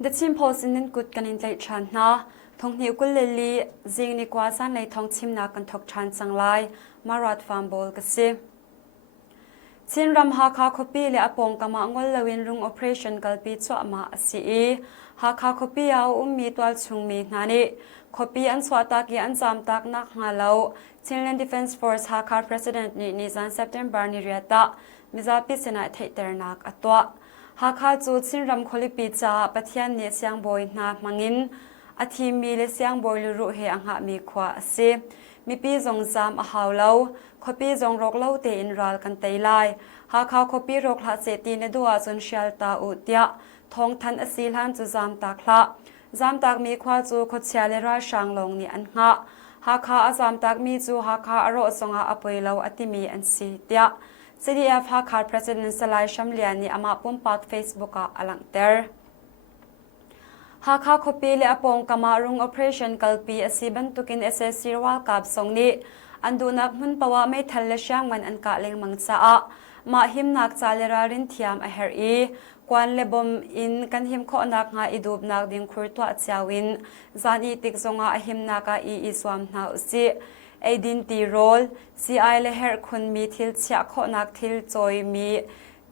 The team post in good kan in late chan na thong niu kul li Zing ni kwa Zaanlei Thawngchimnak kan thok chan Zaanlei marat farm bol ka si Chin ram ha kha khopi le apong kama ngol lawin rung operation kalpi chwa ma si ha kha khopi au mi twal chung mi nani khopi an swata ki an jam tak nak nga lo Chinland Defence Force ha kha president ni Zan September ni riata mizapi sena theiter nak atwa ha kha chu chin ram kholi pi cha pathian ni siang boy na mangin athi mi le siang boy lu ru he anga mi khwa ase mi pi zong zam a haulo khopi zong rok lo te in ral kan teilai ha kha khopi rok hla se ti ne duwa chun shial ta u tia thong than asil han chu zam tak hla zam tak mi khwa chu khochia le ra sang long ni an nga ha kha azam tak mi chu ha kha aro songa apoilo atimi an si tia CDF ha kha president Salai Shamliani ama pumpak Facebook a alangter ha kha khopi le apong kama rung operation kalpi asiban tukin SSC World Cup songni andunak mun pawa mai thal le syang man an ka leng mangcha a ma himnak chalera rin thiam a her I kwan le bom in kan him kho nak nga idup nak ding khurtwa chawin zani tik zonga a himnaka I swam na usi Aidin ti role CI le her khun mi thil chia kho nak thil choi mi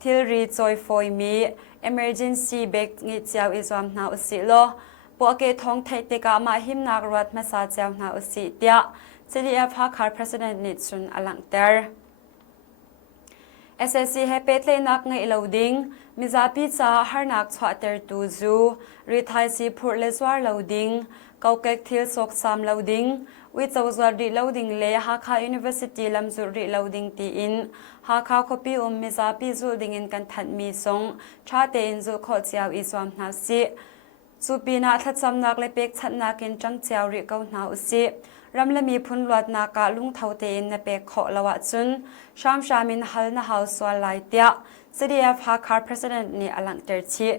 thil ri choi foi mi emergency bag ngi chaw izam na usi lo po ke thong thai te ka ma him nak rat ma sa chaw na usi tia CDF ha khar president ni chun alang ter SSC he petle nak ngai loading mizapi cha harnak chwa ter tu zu ri thai si phur le swar loading kaukek thil sok sam loading with Zawzwardi loading le Hakha University lamzuri loading ti in Hakha kopi mizapi zulding in kan than mi song chate in zu kho chiaw iswam na si chupina thatsam nak le pek chatna kin chang chiaw ri kau na usi ramlami phun luat na ka lung thaute in na pek kho lawa chun sham shamin hal na house wal lai tia CDF Hakha president ni alang ter chi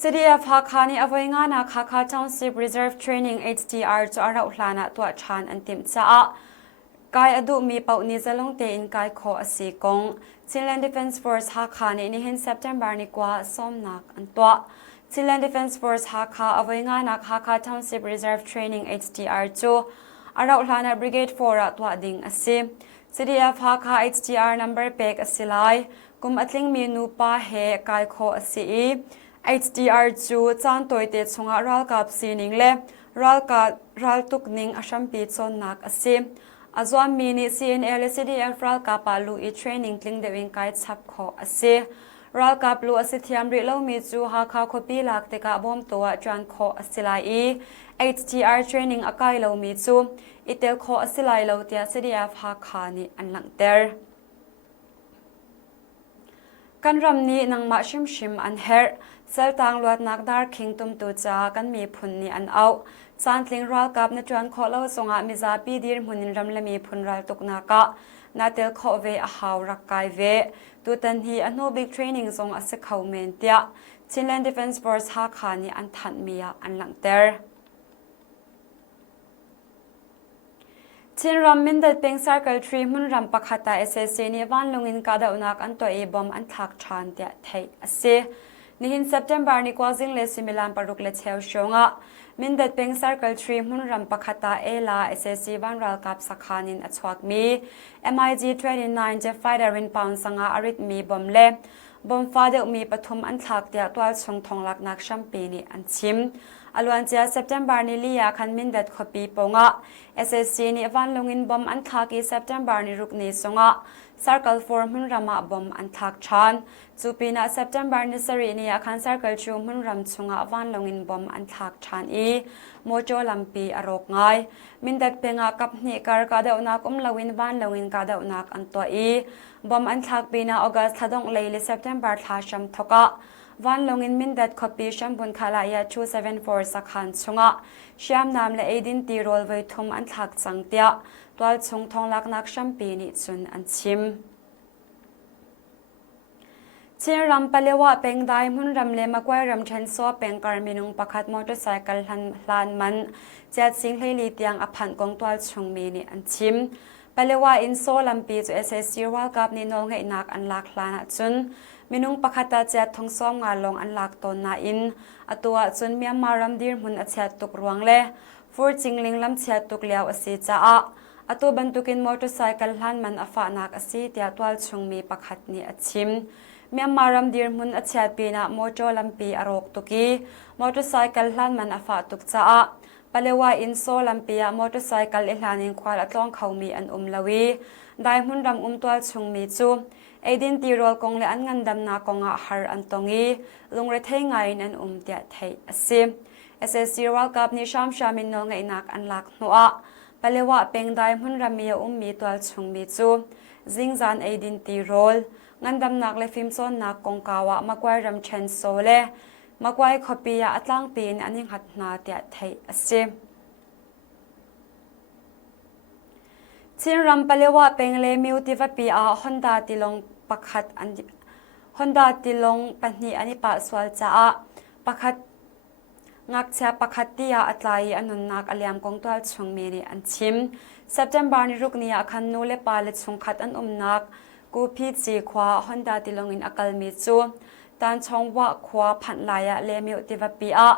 CDF Hakhani avoinga na Khakha Township Reserve Training HTR to ara uhlana to chan antim cha kai adu mi pau ni zalong te in kai kho asi kong Chinland Defence Force Hakhani ni hin September ni kwa somnak antwa Chinland Defence Force Hakha avoinga na Khakha Township Reserve Training HTR to ara uhlana Brigade 4 to ding asi CDF Hakha HTR number pek asilai kum atling mi nu pa he kai kho asi HDR chu chan toite chunga ral kap sining le ral tuk ning ashampi chon nak ase azwam mini CNL CDF ral kapa lu I training tling dewing kai chap kho ase ral kap lu ase thiam ri lo mi chu ha kha khopi lak te ka bom towa tran kho asilai HDR training akai lo mi chu itel kho asilai lo tia CDF ha khani anlang ter kan ram ni nang ma shim an her sel tang luat nak dar king tum tu cha kan mi phun ni an au chan tling ral kap na tran kho lo songa mizapi dir munin ram la mi phun ral tuk na ka na tel kho ve a haw rak kai ve tu tan hi a no big training zong ase khau men tia Chinland Defence Force ha khani an than mia an lang ter Chin ram min dal peng circle 3 mun ram pakhata SSC ni van lungin ka da unak an to e bom an thak than tia thei ase nihin September ni kwazing le similan paruk le cheu shonga min dat peng circle 3 mun ram pakhata ela SSC van ral kap sakhanin achwak mi MIG 29 je fighter in pound sanga arit mi bom le bom fade mi pathum an thak tia twal chung thonglak nak champi ni an chim alwan chia September ni liya khan min dat khopi ponga SSC ni van lungin bom an thaki September ni rukni songa circle 4 mun rama bom an thak chan chupina September ni sari ni akhan circle 2 mun ram chunga van longin bom an thak chan I mojo lampi arok ngai min dat penga kap ni kar ka da unak lawin van longin ka da unak an to I bom an thak pina August thadong leile September thasham thoka van longin min dat copy shambun khala ya 274 sakhan chunga syam nam le aidin ti rol vai thum an thak changtia twal chung thonglak nak shampi ni chun an chim Chin ram palewa peng dai mun ram le makwai ram chen so peng kar minung pakhat motorcycle hlan man chat sing hlei li tiang aphan kong twal chung mi ni an chim ไปเลยว่าอินโซลัมปีจู SSC World Cup นี่น้องให้นักอันหลากหลายจุนมินุงปะคัตตาเจ็ดทงซ้อมงานลงอันหลากตนนาอินอตัวจุนเมียมารัมดีร์มุนอเชียตุกรวงเล่ฟูร์จิงลิงลำเชียตุกเลียวอสีจ้าอตัวบรรทุกินมอเตอร์ไซค์ลันมันอฟานักอสีเตียตัวชงมีปะคัดนี่อชิมเมียมารัมดีร์มุนอเชียปีนะโมโจลัมปีอรกตุกีมอเตอร์ไซค์ลันมันอฟาตุกจ้าปเลว่าอินโซลัมปียมอเตอร์ไซค์อิลานิงควาลต้องเขามีอันลวีได้หุ่นรำตัวชงมีจูเอดินตีโรลกงเลอันงันดำนากงอาหารอันตงีลุงเรทให้ไงนันเตียไทยสิSSC World Cup นี่ชามินนงไงนักอันหลักนัวปเลว่าเป็นได้หุ่นรำมีมีตัวชงมีจูซิงซันเอดินตีโรลงันดำนักเลฟิมโซนนักกงกาวะมากวยรำเชนโซเลมากวยคอปียอัตลังปีนอันยิ่งหัดนาเตียไทยสิชินรำปเลว่าเป็นเลมิวติวปีอาฮอนดาติลงปักขัดอันฮอนดาติลงปัญญีอันนี้ปะสวลจ้าปักขัดงักเชียปักขัดที่ยาอัตไลอันนุนนักอเลียมกงตัวชงเมนีอันชิมเซปเทมเบอร์นี้รุกนี้คันนูเลปาเลชงขัดอันนักกูพีจีขวาฮอนดาติลงอินอักลมีจูตานชงว่าขวาผันลายเลมิวติวปีอา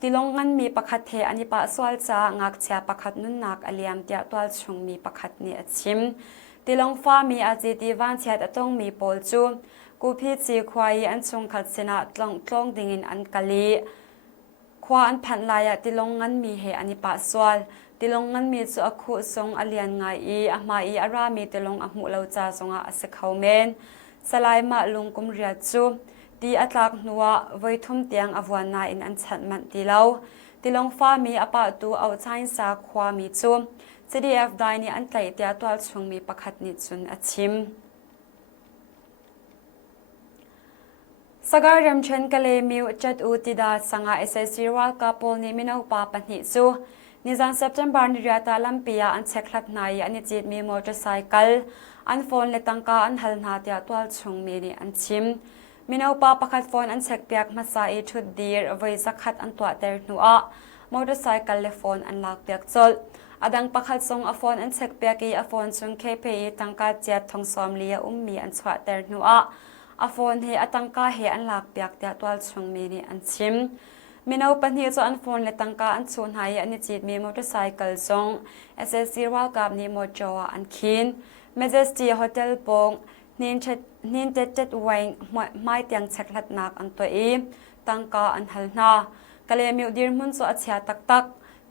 ติลงงันมีปะคัดเทอันนี้ปะสวลจ้างักเชียปะคัดนุนนักอเลียมเตียตัวชงมีปะคัดนี้อันชิมติลงฟ้ามีอาจีตีวันเชียดต้องมีโปลจูกูพีจีควายอันชงขัดเสนาตรงดิ่งอันกะลีควาอันผันลายติลงงันมีเหอันนี้ปะสวลติลงงันมีจูอคุทรงอเลียนไงอามาอารามีติลงอหมุเลาจาทรงอาสเขาเมนสลายมาลุงกุมเรียจูตีอัตลักนัวไว้ทุ่มเตียงอวานนาอินอันฉันมันติเลาติลงฟ้ามีอปะตูเอาใจสาความีจูCDF ได้นี่อันไต่เตียตัวชงมีประคัดนิจุนอัชิมสกัดเริ่มเชิญกะเลมิวจัดอุติดาสังอา SSC World Cup ปอลนี้มินาอุปาปันหิจูนิจันเซปเทมเบอร์นิริยาตาลัมปียอันเช็คลัดนายอันนี้จีดมีมอเตอร์ไซค์อันโฟนเลตังกาอันฮัลนาเตียตัวชงมีนี่อันชิมมินาอุปาประคัดโฟนอันเช็คเปียกมาซาอีชุดดีร์ไว้สักขัดอันตัวเตอร์นัวมอเตอร์ไซค์เลโฟนอันลากเปียกจลอดังปักขัดทรงอฟอนอันเช็คเปียกีอฟอนซุงเคพีตังกาเจ็ดทองซ้อมเลียมีอันสวัสดเตอร์นัวอฟอนเฮอตังกาเฮอันหลักเปียกเตียตัวชงมีนี่อันชิมมินาปันเฮจอันฟอนเลตังกาอันสูนหายอันนี้จีดมีมอเตอร์ไซค์ทรง SSC World Cup นี้มอจออันคินเมเจสตี้โฮเทลปงนินเจ็ดไว้ไม่เตียงเช็คลัดนักอันตัวตังกาอันฮัลนากะเลมิวดิร์มุนโซอัจฉริตัก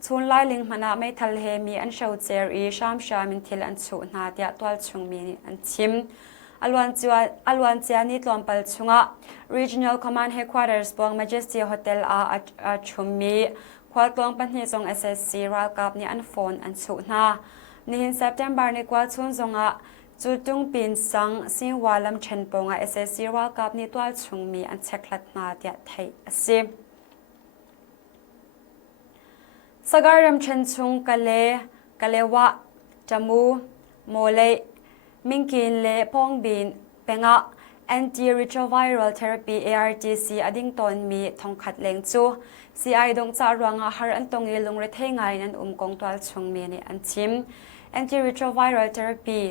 ชุนไล่ลิงมันไม่ทัลเฮมีอันเชาเจอรีชามินทิลอันชุนาเดียตัวชงมีอันชิมอลวันเจียนิตลอมปัลชุงะ Regional Command Headquarters บอง Majesty Hotel อาชุมมีควาลงปัญญาทรง SSC World Cup นี่อันโฟนอันชุนานี่หิน September นี่กว่าชุนทรงะจุดจงปีนสังสิงวาลัมเชนปง SSC World Cup นี่ตัวชงมีอันเช็คลัดนาเดียไทยสิสกัดรำเชนชุงกะเลวะจมูโมเลมิงกินเลพองบินเป็งะ anti-retroviral therapy ARTC อดิ้งตอนมีทองขัดเลงจู CI ดงจารวงหาอันตรงยีลงเรทให้ไงนั้นกงตัวชงมีในอันชิม anti-retroviral therapy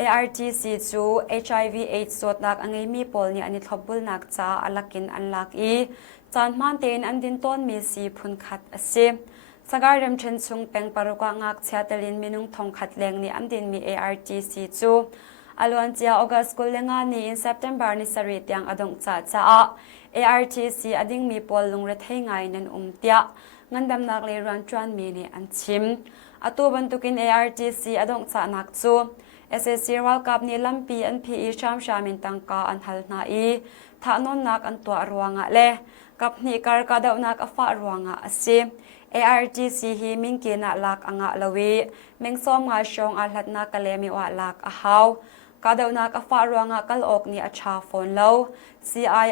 ARTC จู HIV AIDS สวดนักอันไงมีปอลนี่อันนี้ทบบุลนักจ้าอันลักินอันลักจานมันเตนอันดินต้นมีสีพุนขัดสิสกัดเริ่มเชิญชุงเป็นปรุกงักเชียตลินมินุงทองขัดแรงนี่อันดินมี ARTC จูอลวันเจียออกัสกุลเลงานี่ in September นี่สริตยังอดงจ้าARTC อดิ้งมีปอลลงเรทให้ไงนันเตียงันดำนักเลรันจวนมีนี่อันชิมอตัวบรรทุกิน ARTC อดงจ้านักจู SSC World Cup นี่ลำปีอันพีชามินตังกาอันฮัลนาถ้านนนักอันตัวรวงะเลกับนี่การกระดานักอฟ้ารวงะสิARTC ฮีมิงกินาลักอ่างลวีมิงซ้อมงาชงอาลัดนักกะเลมิวาลักฮาวกาเดวนักอฟ้ารวงะกัลอกนี่อาชาฟอนเลว CI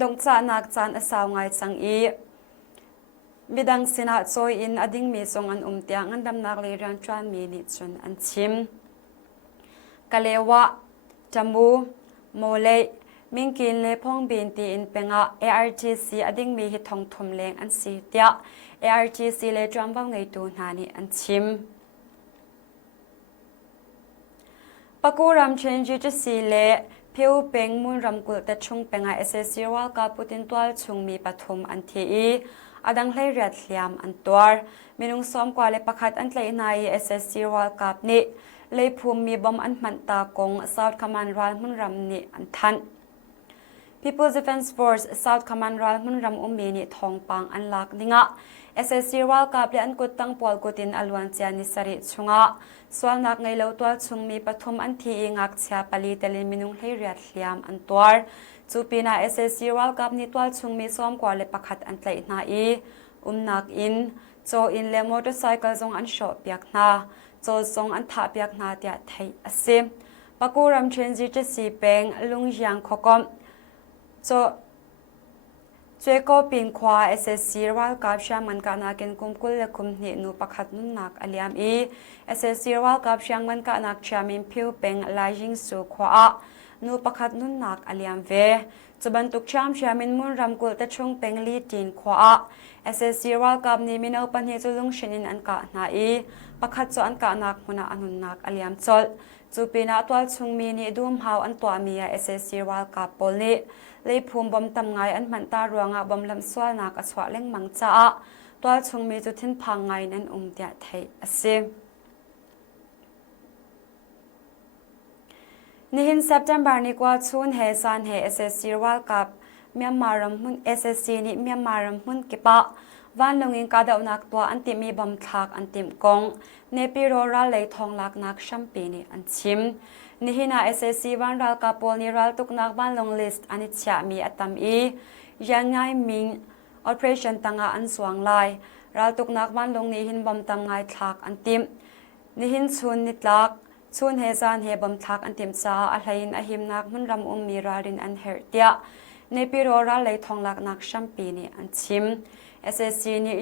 ดงจานักจานอสาวไงสังบิดังสินาโซอินอดิ้งมีทรงอันเตียงอันดำนักเลเรียนจวนมีนิจุนอันชิมกะเลวะจมูโมเลมิงกินเลพองบินตีอินเป็งะ ARTC อดิ้งมีหิทองทมเลงอันสีเตียARTC เลจอมว่างไงตูนานี่อันชิม ปะกูรำเชนจีจะสีเละเพียวเป็งมุนรำกุลแต่ชงเป็งไอเอสซีวัลกับปุตินตัวชงมีปฐมอันทีอดังเลยเรียดเลียมอันตัวมีนุงซ้อมกว่าเลยประคัดอันเลยในเอสซีวัลกับนี้เลยภูมิมีบอมอันมันตากง South Command รัลมุนรำนี้อันทัน People's Defense Force South Command รัลมุนรำมีนี่ทองปังอันลักดิงะSSC วัลกับเลียนกุดตั้งปอลกุดินอลวนเจียนิสริชงะส่วนนักไงเลวตัวชงมีปฐมอันทีงักเชียปลีเตลิมินุงให้เรียดเลียมอันตัวจูปีนา SSC วัลกับนี่ตัวชงมีซ้อมกว่าเลยประคัดอันเลยนานักอินโจอินเลมอเตอร์ไซค์จงอันโฉบเปียกนาโจทรงอันทับเปียกนาเดียไทยอสิมปะกูรำเชนจีจะสีเป็งลุงยังขกอมโจช่วยก็ปีนขวา SSC วัลกับเชียงมันกันนักเก็นกุมกุลและคุมหินูประคัดนุนนักอเลียมSSC วัลกับเชียงมันกันนักเชียมินพิวเป็งลายยิงสู่ขวานูประคัดนุนนักอเลียมเวจะบรรทุกเชียมินมุนรำกุลแต่ชงเป็งลีดินขวาSSC วัลกับนี้มีเอาปัญหาจุลุงชินินอันกะนาประคัดจอันกะนักมุนาอนุนักอเลียมจลจูปีนาตัวชงมีนี่ดูมหาวอันตัวมีSSC วัลกับปอลีเลยภูมิบอมตำไงอันมันตารวงบอมลำสวนักสวะเล่งมังจ้าตัวชงมีจุดทิ้นพังไงนั้นเดียไทยอสินี่หินเซปเทมเบอร์นี้กว่าชุนเฮซันเฮ SSC วัลกับเมียนมารำมุน SSC นี่เมียนมารำมุนกิปะวันลงอินกาดาวนักตัวอันติมีบอมทักอันติมกงเนปิโรราเลยทองลักนักชัมปีนี่อันชิมนี่หินา SSC วันรัลกับปอลนี่รัลตุกนักวันลงลิสต์อันนี้เชียมีอัตมยังไงมิง operation ตั้งอันสว่างลายรัลตุกนักวันลงนี่หินบอมตำไงทักอันติมนี่หินชุนนิดลักชุนเฮซานเฮบอมทักอันติมจ้าอะไรอินอหิมนักมันรำมีรารินอันเฮร์เตียเนปิโรราเลยทองลักนักชัมปีนี่อันชิมSSC นี่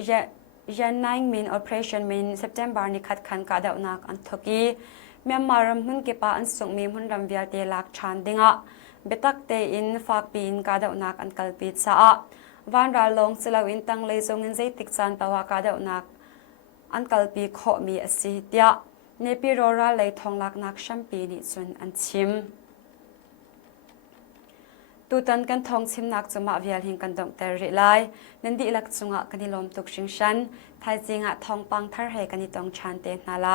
ยันนายมิน operation มิน September นี่ขัดขันกาดาวนักอันทกีเมียนมารำหุ่นเก็บอันส่งมีหุ่นรำเวียเตลักชันดิงะเบตักเตอินฝากปีนกาดาวนักอันกัลปิดสะวันราลงสลาวินตังเลยทรงเงินใจติกซันปาวากาดาวนักอันกัลปีขอมีอสิเดียเนปิโรราเลยทองลักนักชัมปีนี่ส่วนอันชิมตูตันกันทองชิมนักจะมาเวียลหิงกันตรงแต่ริไลนันดีลักจุงะกันนิลมตุกชิงชันไทยจิงะทองปังทาร์เฮกันนิตองชันเตนาไล